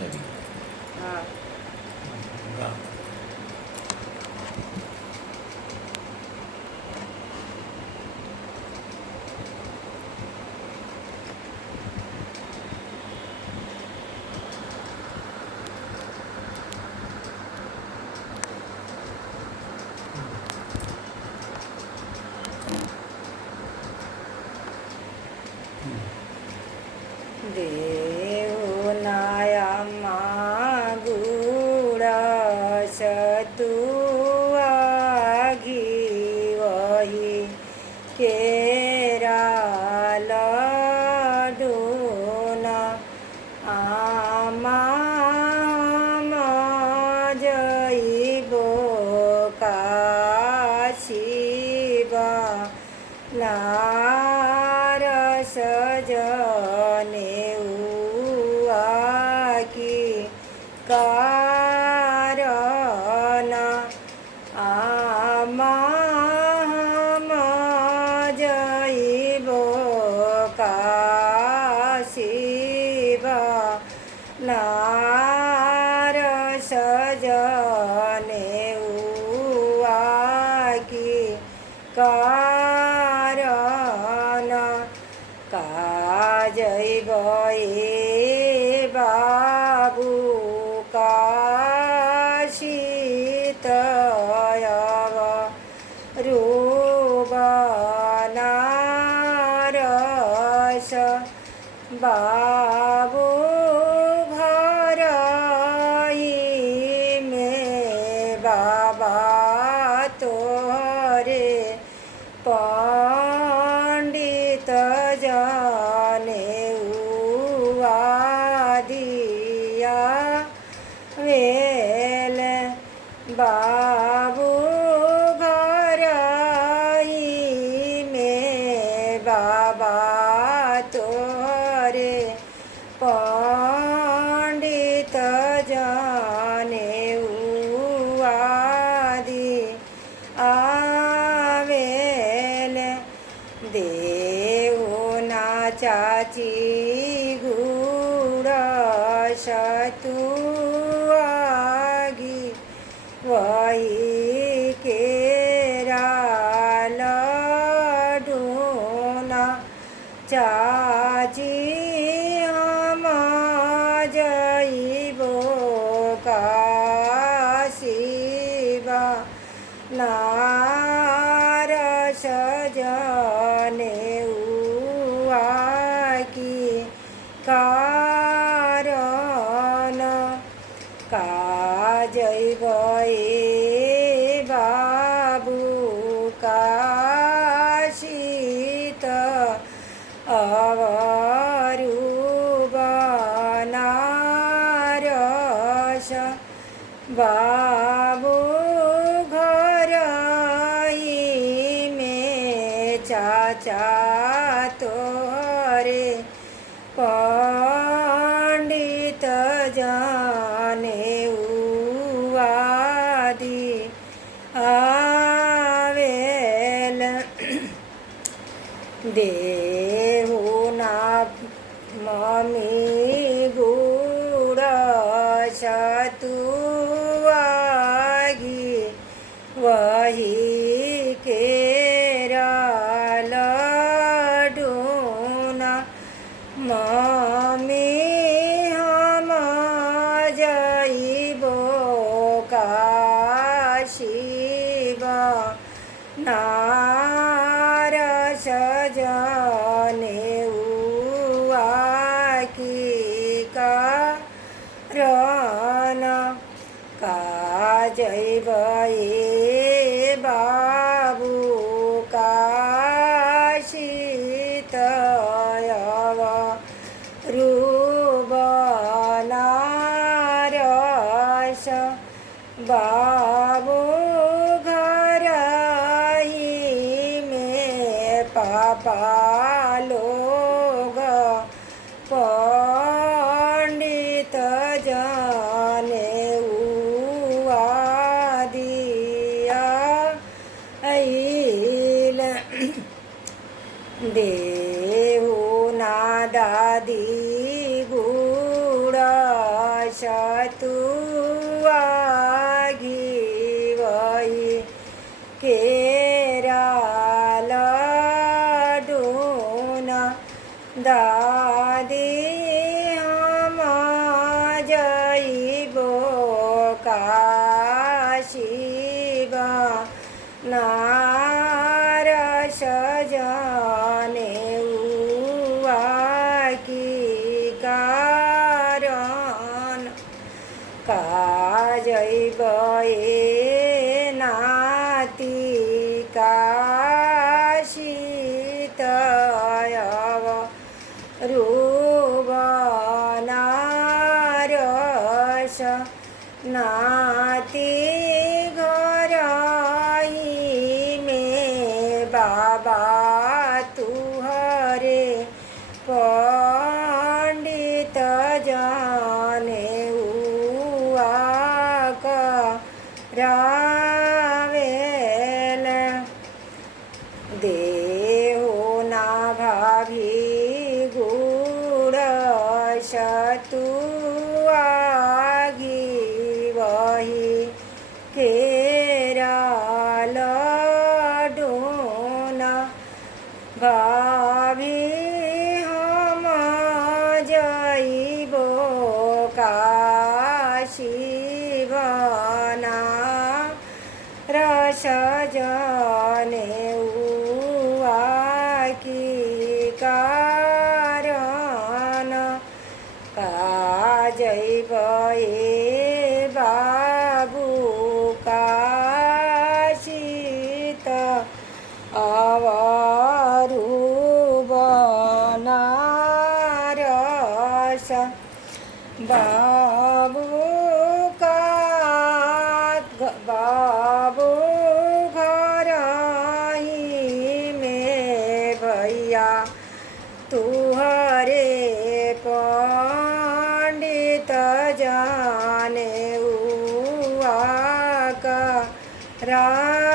કરી. હા દેવનાયામાં ગુળસ તુવાગી વહી કેરા લડુના આમાં જઈબો કાશીબા નારસ જને ઉઆકી કારણ આમાં જઈબો કાશીબા નારસ જને ઉઆકી કારણ કાજય બાબુ કાશિતયવ રૂબનારસ બાબુ ઘરઈ મે બાબા તોરે પંડિત જને ઉવાદિયા વેલ બાબુ ઘરઈ મે બાબા તોરે પંડિત જને ઉવાદી આવેલ દેવના ચાચી ગુળસ તુવાગી વહી કેરા લડુના ચાચી હમ જઈબો કાશીબા નારસ જને ઉઆકી કારણ કાજય બાબુ કાશિત અવરુબનારસ બાબુ ઘરઈ મે ચાચા તોરે પંડિત જને ઉવાદી આવેલ દેવના મમ્મી ગુળસ તુવાગી વહી કેરા લડુના મમ્મી હમ જઈબો કાશીબા નારસ જને ઉઆકી કારણ કાજય બાબુ કાશિતયવ રૂબનારસ બાબુ ઘરઈ મે પાપા લોગ પંડિત જને ઉવાદિયા દેવના દાદી ગુળસ तू आगी वही केरा लडून दादी हम जइबो काशीबा नारस जाने उआ की कारण का जइब ए नाती काशी तयव रूबनारस नाती घरही में बाबा तुहरे पंडित जाने उआ करावेल देहो ना भाभी गुड़स तू आगी वही केरा लडून भाभी हम जइबो काशी बना रस जाने उआ की कारण का जइब ए बाबू काशी त अवरू बनारस बाबू घरही में भैया तुहरे पंडित जाने उआ करावेल